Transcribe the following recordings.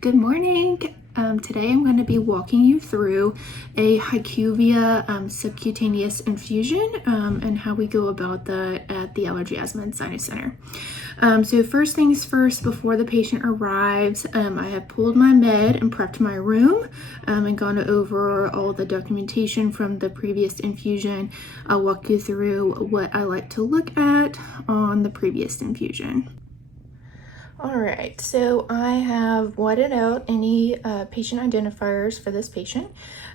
Good morning. Today I'm going to be walking you through a HyQvia subcutaneous infusion and how we go about that at the Allergy, Asthma, and Sinus Center. So first things first, before the patient arrives, I have pulled my med and prepped my room and gone over all the documentation from the previous infusion. I'll walk you through what I like to look at on the previous infusion. All right, so I have whited out any patient identifiers for this patient.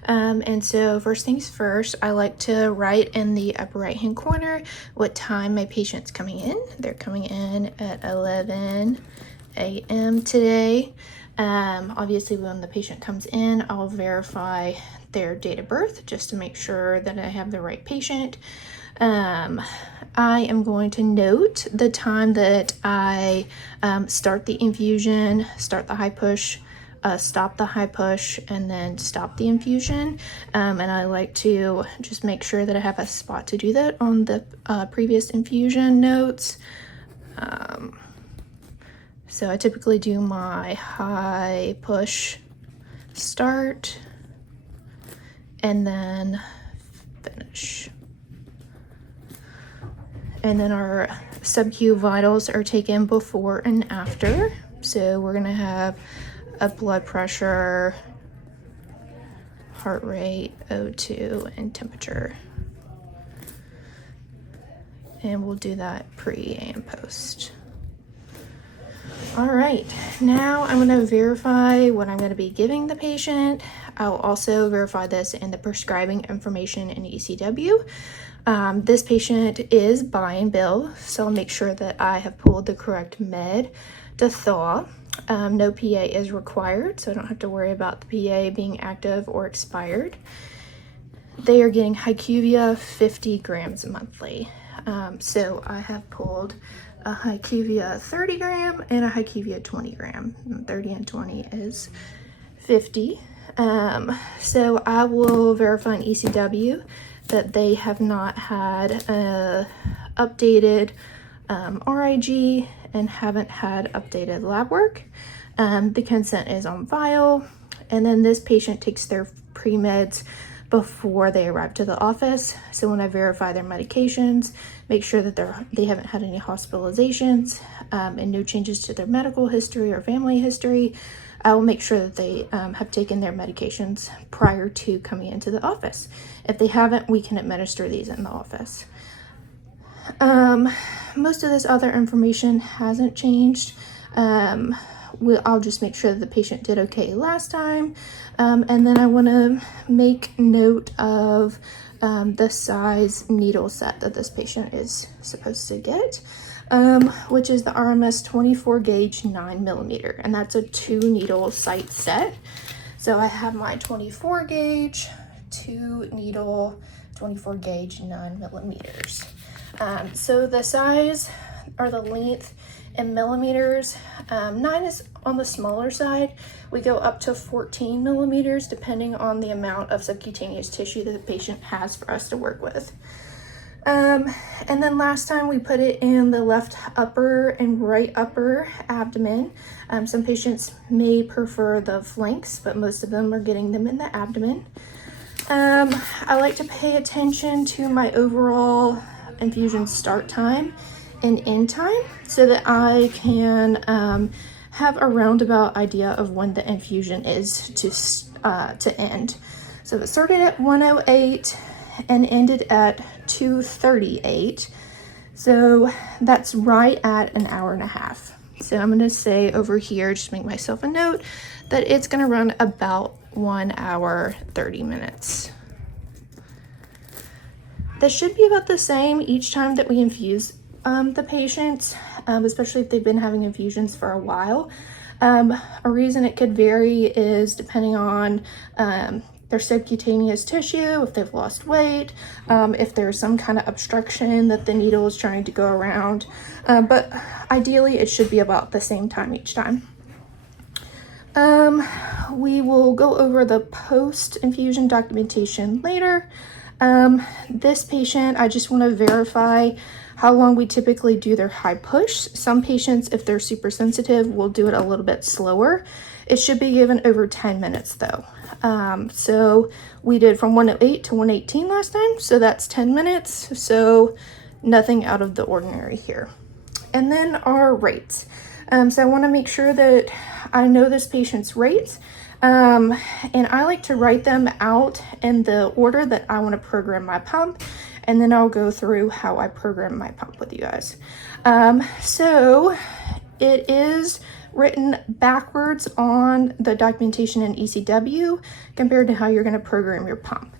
And so first things first, I like to write in the upper right-hand corner what time my patient's coming in. They're coming in at 11 a.m. today. Obviously, when the patient comes in, I'll verify their date of birth just to make sure that I have the right patient. I am going to note the time that I start the infusion, start the high push, stop the high push, and then stop the infusion. And I like to just make sure that I have a spot to do that on the previous infusion notes. So I typically do my high push start and then finish. And then our SubQ vitals are taken before and after. So we're gonna have a blood pressure, heart rate, O2, and temperature. And we'll do that pre and post. All right, now I'm gonna verify what I'm gonna be giving the patient. I'll also verify this in the prescribing information in ECW. This patient is buy and bill, so I'll make sure that I have pulled the correct med to thaw. No PA is required, so I don't have to worry about the PA being active or expired. They are getting HyQvia 50 grams monthly. So I have pulled a HyQvia 30 gram and a HyQvia 20 gram. 30 and 20 is 50. So I will verify in ECW that they have not had updated RIG and haven't had updated lab work. The consent is on file, and then this patient takes their pre-meds before they arrive to the office. So when I verify their medications, make sure that they haven't had any hospitalizations and no changes to their medical history or family history. I will make sure that they have taken their medications prior to coming into the office. If they haven't, we can administer these in the office. Most of this other information hasn't changed. I'll just make sure that the patient did okay last time. And then I want to make note of the size needle set that this patient is supposed to get. Which is the RMS 24 gauge 9 millimeter, and that's a 2 needle site set. So I have my 24 gauge, 2 needle, 24 gauge 9 millimeters. So the size or the length in millimeters, 9 is on the smaller side. We go up to 14 millimeters depending on the amount of subcutaneous tissue that the patient has for us to work with. And then last time we put it in the left upper and right upper abdomen. Some patients may prefer the flanks, but most of them are getting them in the abdomen. I like to pay attention to my overall infusion start time and end time so that I can have a roundabout idea of when the infusion is to end. So it started at 1:08 and ended at 2:38. So that's right at an hour and a half. So I'm gonna say over here, just make myself a note, that it's gonna run about 1 hour, 30 minutes. This should be about the same each time that we infuse the patients, especially if they've been having infusions for a while. A reason it could vary is depending on their subcutaneous tissue, if they've lost weight, if there's some kind of obstruction that the needle is trying to go around. But ideally, it should be about the same time each time. We will go over the post-infusion documentation later. This patient, I just want to verify how long we typically do their high push. Some patients, if they're super sensitive, will do it a little bit slower. It should be given over 10 minutes though. So we did from 108 to 118 last time, so that's 10 minutes. So nothing out of the ordinary here. And then our rates. So I want to make sure that I know this patient's rates. And I like to write them out in the order that I want to program my pump. And then I'll go through how I program my pump with you guys. So it is written backwards on the documentation in ECW compared to how you're going to program your pump.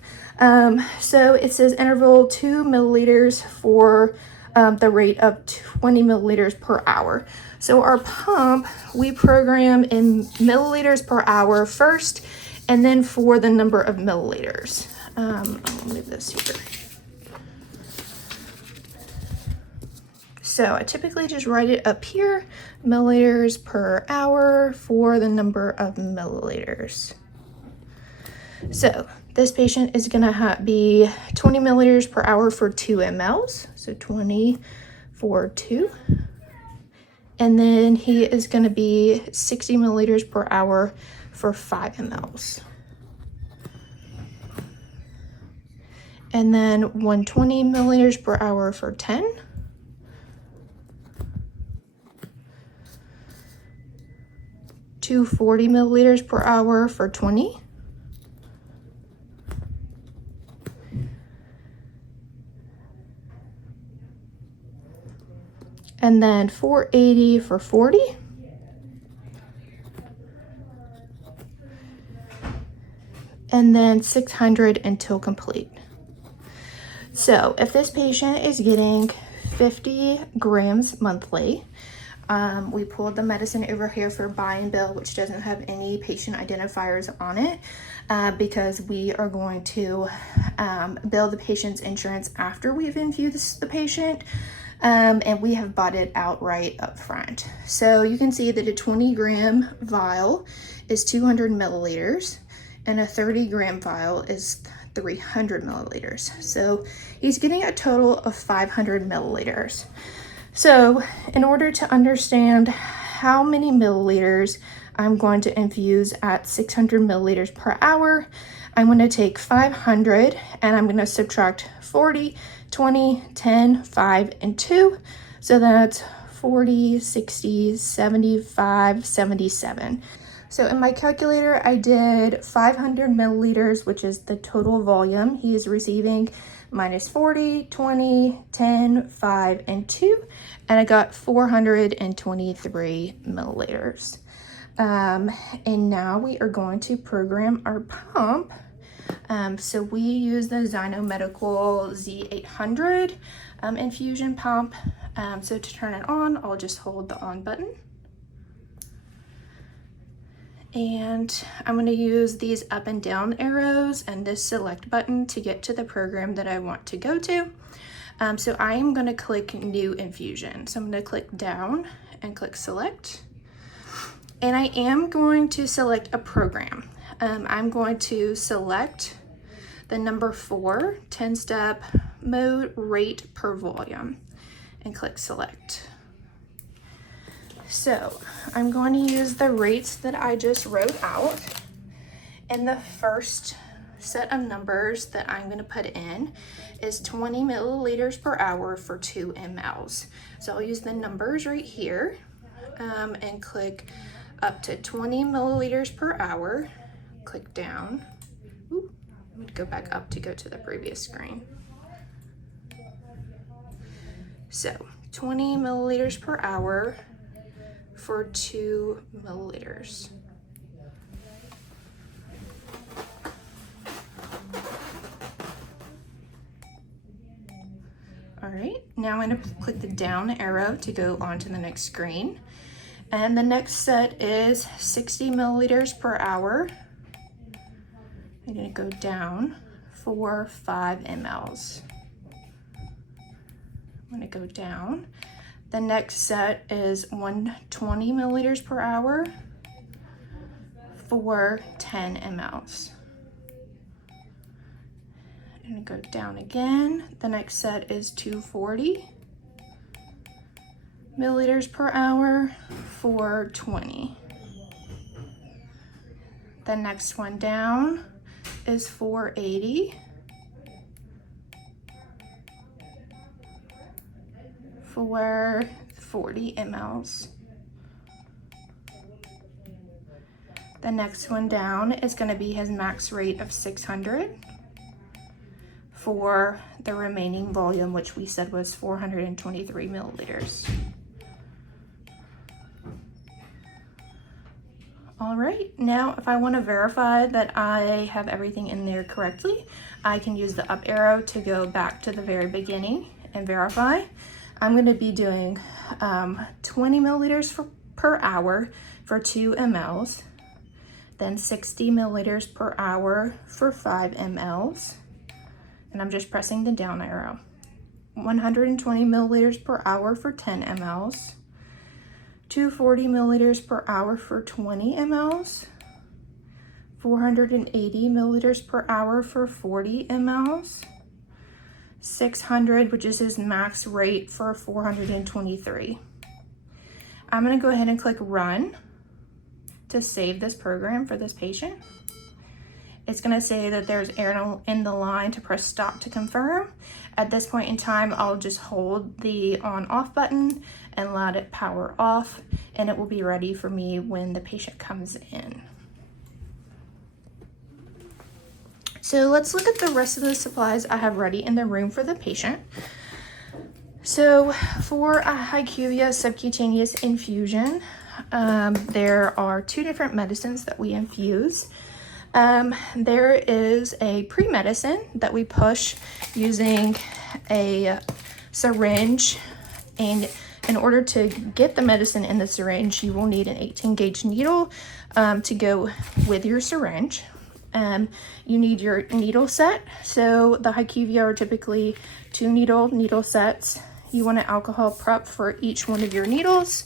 So it says interval 2 milliliters for the rate of 20 milliliters per hour. So our pump, we program in milliliters per hour first, and then for the number of milliliters. I'll move this here. So I typically just write it up here, milliliters per hour for the number of milliliters. So this patient is gonna be 20 milliliters per hour for 2 mLs. So 20 for 2. And then he is gonna be 60 milliliters per hour for 5 mLs. And then 120 milliliters per hour for 10. To 40 milliliters per hour for 20. And then 480 for 40. And then 600 until complete. So if this patient is getting 50 grams monthly, we pulled the medicine over here for buy and bill, which doesn't have any patient identifiers on it, because we are going to bill the patient's insurance after we've infused the patient, and we have bought it outright up front. So you can see that a 20-gram vial is 200 milliliters, and a 30-gram vial is 300 milliliters. So he's getting a total of 500 milliliters. So in order to understand how many milliliters I'm going to infuse at 600 milliliters per hour, I'm going to take 500 and I'm going to subtract 40, 20, 10, 5, and 2. So that's 40, 60, 75, 77. So in my calculator, I did 500 milliliters, which is the total volume he is receiving, minus 40, 20, 10, 5, and 2, and I got 423 milliliters. And now we are going to program our pump. So we use the Zyno Medical Z800 infusion pump. So to turn it on, I'll just hold the on button. And I'm going to use these up and down arrows and this select button to get to the program that I want to go to. So I am going to click New Infusion. So I'm going to click down and click Select. And I am going to select a program. I'm going to select the number 4, 10-step mode rate per volume, and click Select. So I'm going to use the rates that I just wrote out, and the first set of numbers that I'm going to put in is 20 milliliters per hour for 2 mLs. So I'll use the numbers right here and click up to 20 milliliters per hour, click down. Ooh, I'm going to go back up to go to the previous screen. So 20 milliliters per hour for 2 milliliters. All right, now I'm going to click the down arrow to go on to the next screen. And the next set is 60 milliliters per hour. I'm going to go down for 5 mLs. I'm going to go down. The next set is 120 milliliters per hour for 10 mLs. I'm going to go down again. The next set is 240 milliliters per hour for 20. The next one down is 480 for 40 mLs. The next one down is going to be his max rate of 600 for the remaining volume, which we said was 423 milliliters. All right, now if I want to verify that I have everything in there correctly, I can use the up arrow to go back to the very beginning and verify. I'm going to be doing 20 milliliters per hour for 2 mLs, then 60 milliliters per hour for 5 mLs, and I'm just pressing the down arrow. 120 milliliters per hour for 10 mLs, 240 milliliters per hour for 20 mLs, 480 milliliters per hour for 40 mLs, 600, which is his max rate for 423. I'm going to go ahead and click run to save this program for this patient. It's going to say that there's error in the line to press stop to confirm. At this point in time, I'll just hold the on off button and let it power off, and it will be ready for me when the patient comes in. So let's look at the rest of the supplies I have ready in the room for the patient. So for a HyQvia subcutaneous infusion, there are 2 different medicines that we infuse. There is a pre-medicine that we push using a syringe, and in order to get the medicine in the syringe, you will need an 18-gauge needle to go with your syringe. You need your needle set. So the HyQvia are typically 2 needle sets. You want an alcohol prep for each one of your needles.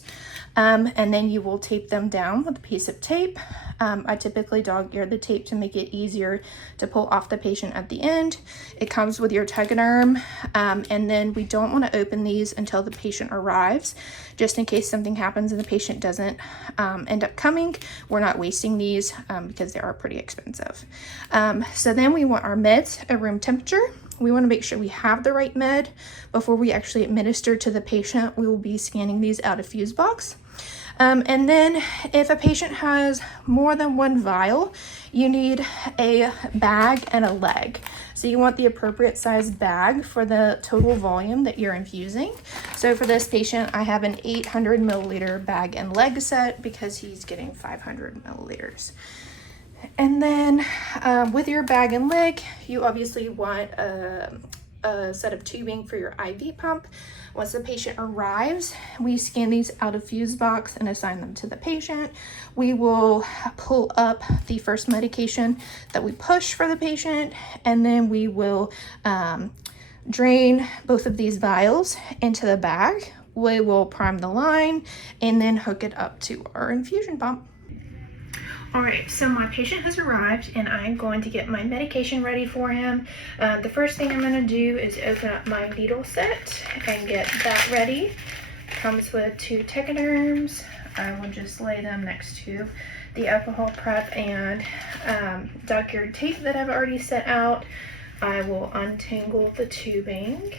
And then you will tape them down with a piece of tape. I typically dog ear the tape to make it easier to pull off the patient at the end. It comes with your tegaderm, and then we don't want to open these until the patient arrives, just in case something happens and the patient doesn't end up coming. We're not wasting these because they are pretty expensive. So then we want our meds at room temperature. We want to make sure we have the right med before we actually administer to the patient. We will be scanning these out of fuse box. And then if a patient has more than 1 vial, you need a bag and a leg. So you want the appropriate size bag for the total volume that you're infusing. So for this patient, I have an 800 milliliter bag and leg set because he's getting 500 milliliters. And then with your bag and leg, you obviously want a set of tubing for your IV pump. Once the patient arrives, we scan these out of fuse box and assign them to the patient. We will pull up the first medication that we push for the patient, and then we will drain both of these vials into the bag. We will prime the line and then hook it up to our infusion pump. All right, so my patient has arrived and I'm going to get my medication ready for him. The first thing I'm gonna do is open up my needle set and get that ready. Comes with 2 tegaderms. I will just lay them next to the alcohol prep and dog-eared tape that I've already set out. I will untangle the tubing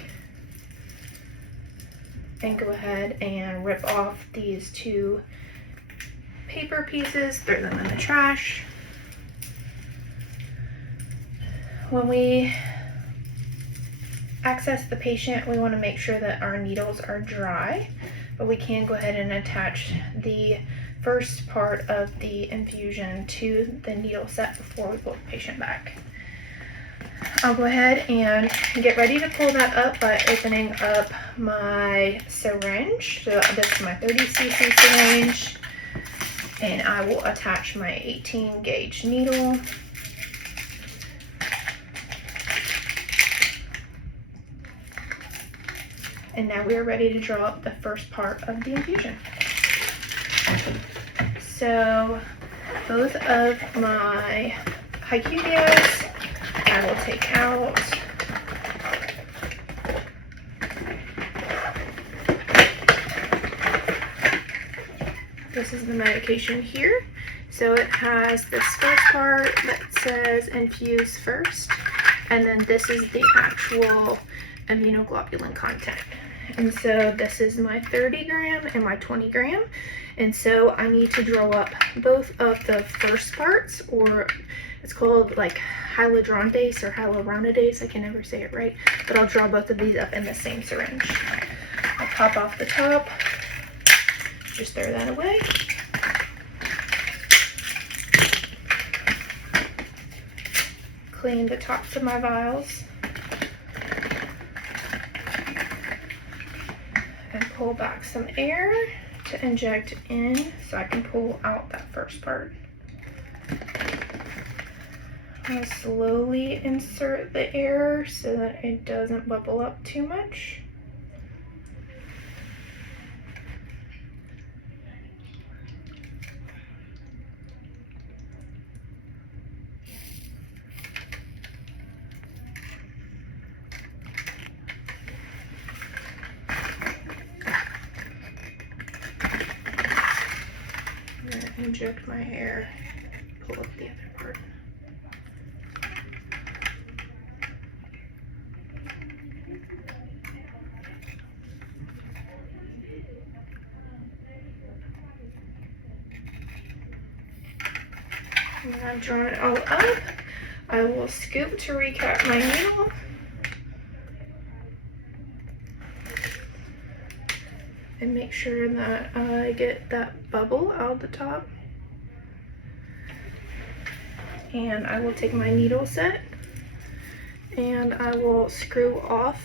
and go ahead and rip off these 2 paper pieces, throw them in the trash. When we access the patient, we want to make sure that our needles are dry, but we can go ahead and attach the first part of the infusion to the needle set before we pull the patient back. I'll go ahead and get ready to pull that up by opening up my syringe. So this is my 30 cc syringe. And I will attach my 18-gauge needle. And now we are ready to draw up the first part of the infusion. So both of my HyQvias I will take out. This is the medication here. So it has this first part that says infuse first, and then this is the actual immunoglobulin content. And so this is my 30 gram and my 20 gram. And so I need to draw up both of the first parts, or it's called like hyaluronidase or hyaluronidase. I can never say it right, but I'll draw both of these up in the same syringe. I'll pop off the top, just throw that away. Clean the tops of my vials. And pull back some air to inject in so I can pull out that first part. I'm going to slowly insert the air so that it doesn't bubble up too much. Inject my air, pull up the other part. When I've drawn it all up, I will scoop to recap my needle. And make sure that I get that bubble out the top. And I will take my needle set and I will screw off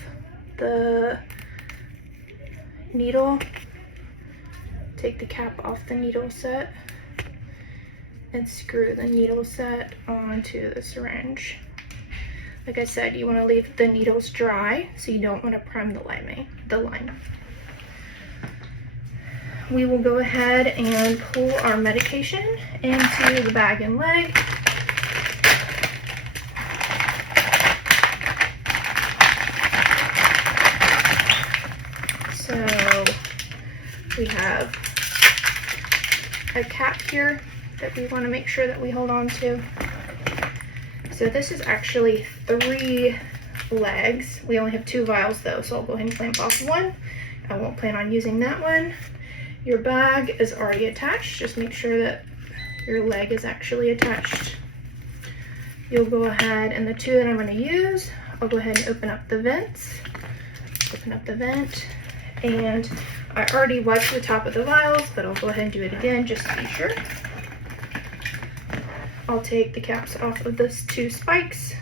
the needle, take the cap off the needle set, and screw the needle set onto the syringe. Like I said, you want to leave the needles dry, so you don't want to prime the line. We will go ahead and pull our medication into the bag and leg. So we have a cap here that we want to make sure that we hold on to. So this is actually 3 legs. We only have 2 vials though, so I'll go ahead and clamp off one. I won't plan on using that one. Your bag is already attached. Just make sure that your leg is actually attached. You'll go ahead, and the 2 that I'm going to use, I'll go ahead and open up the vents. Open up the vent, and I already wiped the top of the vials, but I'll go ahead and do it again just to be sure. I'll take the caps off of those 2 spikes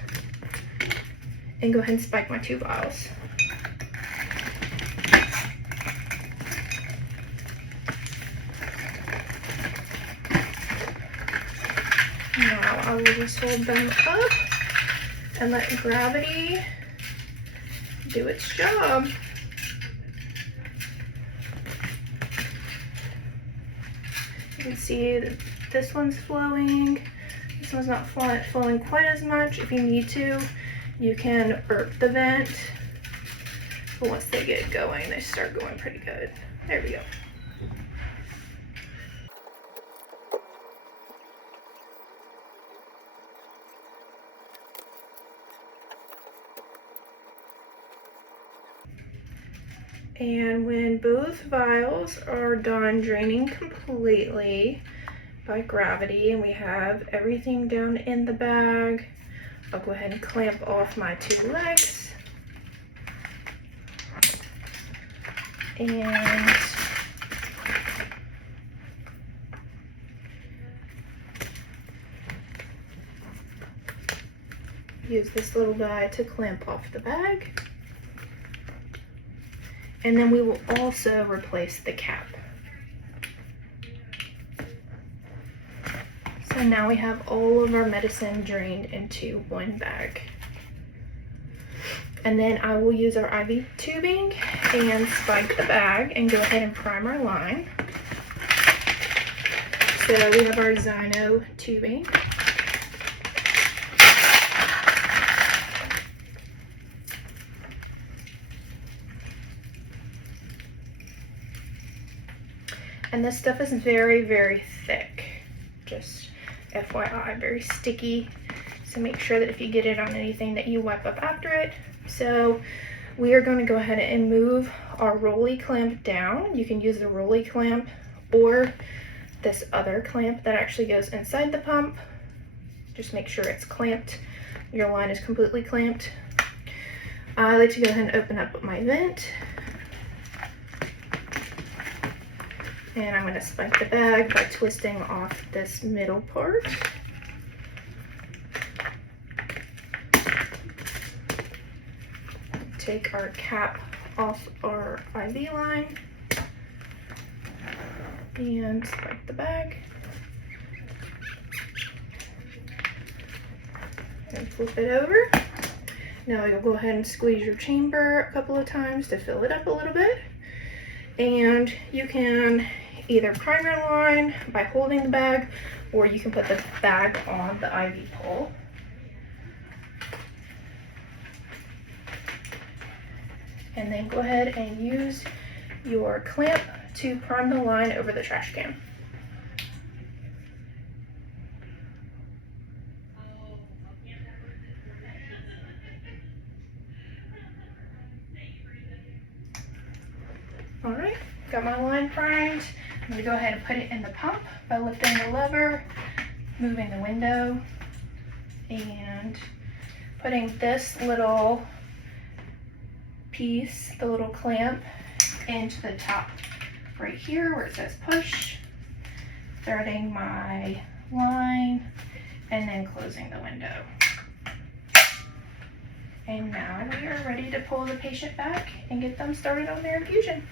and go ahead and spike my 2 vials. Now I will just hold them up and let gravity do its job. You can see that this one's flowing. This one's not flowing quite as much. If you need to, you can burp the vent. But once they get going, they start going pretty good. There we go. And when both vials are done draining completely by gravity and we have everything down in the bag, I'll go ahead and clamp off my 2 legs. And use this little guy to clamp off the bag. And then we will also replace the cap. So now we have all of our medicine drained into one bag. And then I will use our IV tubing and spike the bag and go ahead and prime our line. So we have our Zyno tubing. And this stuff is very, very thick. Just FYI, very sticky. So make sure that if you get it on anything that you wipe up after it. So we are going to go ahead and move our rolly clamp down. You can use the rolly clamp or this other clamp that actually goes inside the pump. Just make sure it's clamped. Your line is completely clamped. I like to go ahead and open up my vent. And I'm going to spike the bag by twisting off this middle part. Take our cap off our IV line and spike the bag. And flip it over. Now you'll go ahead and squeeze your chamber a couple of times to fill it up a little bit. And you can either prime your line by holding the bag, or you can put the bag on the IV pole. And then go ahead and use your clamp to prime the line over the trash can. All right, got my line primed. I'm gonna go ahead and put it in the pump by lifting the lever, moving the window, and putting this little piece, the little clamp, into the top right here where it says push, threading my line, and then closing the window. And now we are ready to pull the patient back and get them started on their infusion.